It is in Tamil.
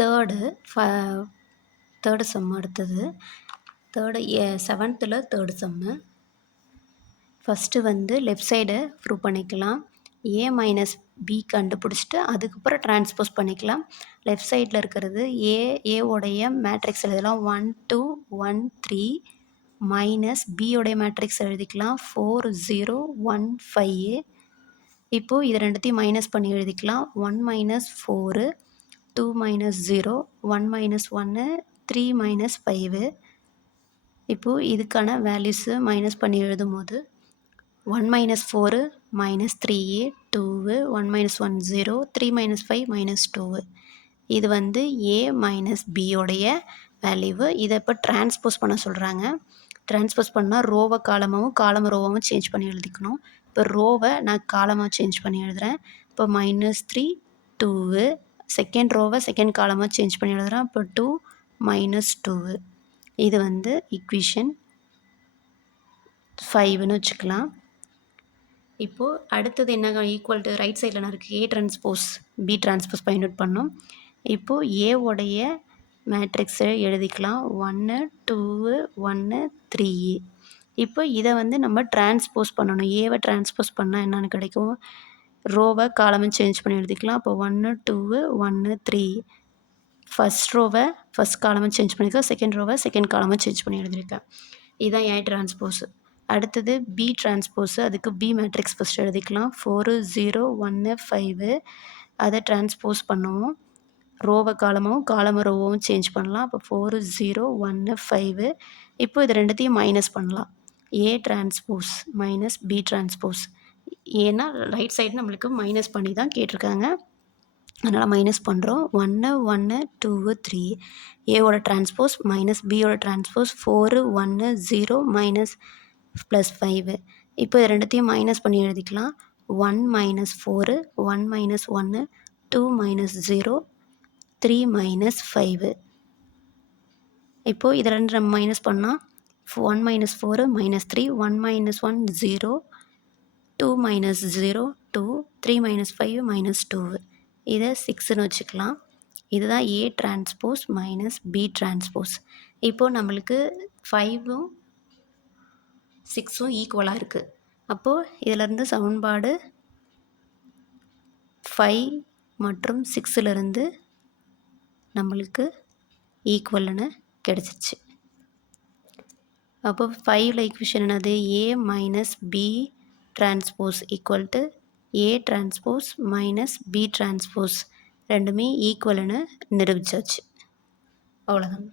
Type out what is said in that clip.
தேர்டு ஃப தேர்டு செம் அடுத்தது. தேர்டு ஏ செவன்த்தில் தேர்டு செம்மு ஃபஸ்ட்டு வந்து லெஃப்ட் சைடு ப்ரூவ் பண்ணிக்கலாம். ஏ மைனஸ் பி கண்டுபிடிச்சிட்டு அதுக்கப்புறம் டிரான்ஸ்போஸ் பண்ணிக்கலாம். லெஃப்ட் சைடில் இருக்கிறது ஏ ஏவோடைய மேட்ரிக்ஸ் எழுதலாம். One two one three minus பியோடைய matrix எழுதிக்கலாம். ஃபோர் ஜீரோ ஒன் ஃபைவ் இப்போது இது ரெண்டுத்தையும் மைனஸ் பண்ணி எழுதிக்கலாம். One minus four two minus zero one minus ஒன்று த்ரீ மைனஸ் ஃபைவு இப்போது இதுக்கான வேல்யூஸு மைனஸ் பண்ணி எழுதும் போது one minus four minus three two one minus one zero three minus five minus two இது வந்து ஏ மைனஸ் பியோடைய வேல்யூவு இதை இப்போ டிரான்ஸ்போஸ் பண்ண சொல்கிறாங்க டிரான்ஸ்போஸ் பண்ணால் ரோவை காலமாகவும் காலம் ரோவாகவும் சேஞ்ச் பண்ணி எழுதிக்கணும். இப்போ ரோவை நான் காலமாக சேஞ்ச் பண்ணி எழுதுகிறேன் இப்போ மைனஸ் த்ரீ டூவு செகண்ட் ரோவை செகண்ட் காலமாக சேஞ்ச் பண்ணி எழுதுகிறோம் இப்போ டூ மைனஸ் டூவு இது வந்து இக்விஷன் ஃபைவ்னு வச்சுக்கலாம். இப்போது அடுத்தது என்ன ஈக்குவல் டு ரைட் சைடில் என்ன இருக்குது ஏ டிரான்ஸ்போஸ் பி ட்ரான்ஸ்போஸ் பயன்படுத்தி பண்ணோம். இப்போது ஏவோடைய மேட்ரிக்ஸை எழுதிக்கலாம். ஒன்று டூவு ஒன்று த்ரீ இப்போ இதை வந்து நம்ம டிரான்ஸ்போஸ் பண்ணணும். ஏவை டிரான்ஸ்போஸ் பண்ணால் என்னென்னு கிடைக்கும்? ரோவை காலமும் சேஞ்ச் பண்ணி எழுதிக்கலாம். அப்போ ஒன்று டூவு ஒன்று த்ரீ ஃபஸ்ட் ரோவை ஃபஸ்ட் காலமாக சேஞ்ச் பண்ணியிருக்கேன் செகண்ட் ரோவை செகண்ட் காலமாக சேஞ்ச் பண்ணி எழுதியிருக்கேன். இதுதான் ஏ டிரான்ஸ்போஸு அடுத்தது பி டிரான்ஸ்போஸு அதுக்கு பி மேட்ரிக்ஸ் ஃபஸ்ட் எழுதிக்கலாம். ஃபோரு ஜீரோ ஒன்று ஃபைவு அதை டிரான்ஸ்போஸ் பண்ணுவோம். ரோவை காலமும் காலம ரோவும் சேஞ்ச் பண்ணலாம். அப்போ ஃபோரு ஜீரோ ஒன்று ஃபைவு இப்போ இது ரெண்டுத்தையும் மைனஸ் பண்ணலாம். A transpose minus B transpose ஏன்னா ரைட் சைடு நம்மளுக்கு மைனஸ் பண்ணி தான் கேட்டிருக்காங்க. அதனால் மைனஸ் பண்ணுறோம் ஒன்று ஒன்று டூவு த்ரீ ஏவோட டிரான்ஸ்போஸ் மைனஸ் பியோட டிரான்ஸ்போஸ் ஃபோரு ஒன்று ஜீரோ மைனஸ் ப்ளஸ் ஃபைவு இப்போ இது ரெண்டுத்தையும் மைனஸ் பண்ணி எழுதிக்கலாம். One minus four one minus ஒன்று two minus zero three minus five இப்போது இதை ரெண்டு நம்ம மைனஸ் பண்ணால் one minus four minus three one minus one zero two minus zero two three minus five minus two இதை சிக்ஸ்னு வச்சுக்கலாம். இதுதான் A transpose minus B transpose இப்போது நம்மளுக்கு ஃபைவும் சிக்ஸும் ஈக்குவலாக இருக்குது அப்போது இதிலேருந்து சமன்பாடு ஃபைவ் மற்றும் சிக்ஸிலிருந்து நம்மளுக்கு ஈக்குவல்னு கிடச்சிச்சு. அப்போ லைக் ஈக்குவேஷன் என்னது? A minus B transpose equal to A transpose minus B transpose ரெண்டுமே ஈக்குவலுன்னு நிரூபிச்சாச்சு. அவ்வளோதான்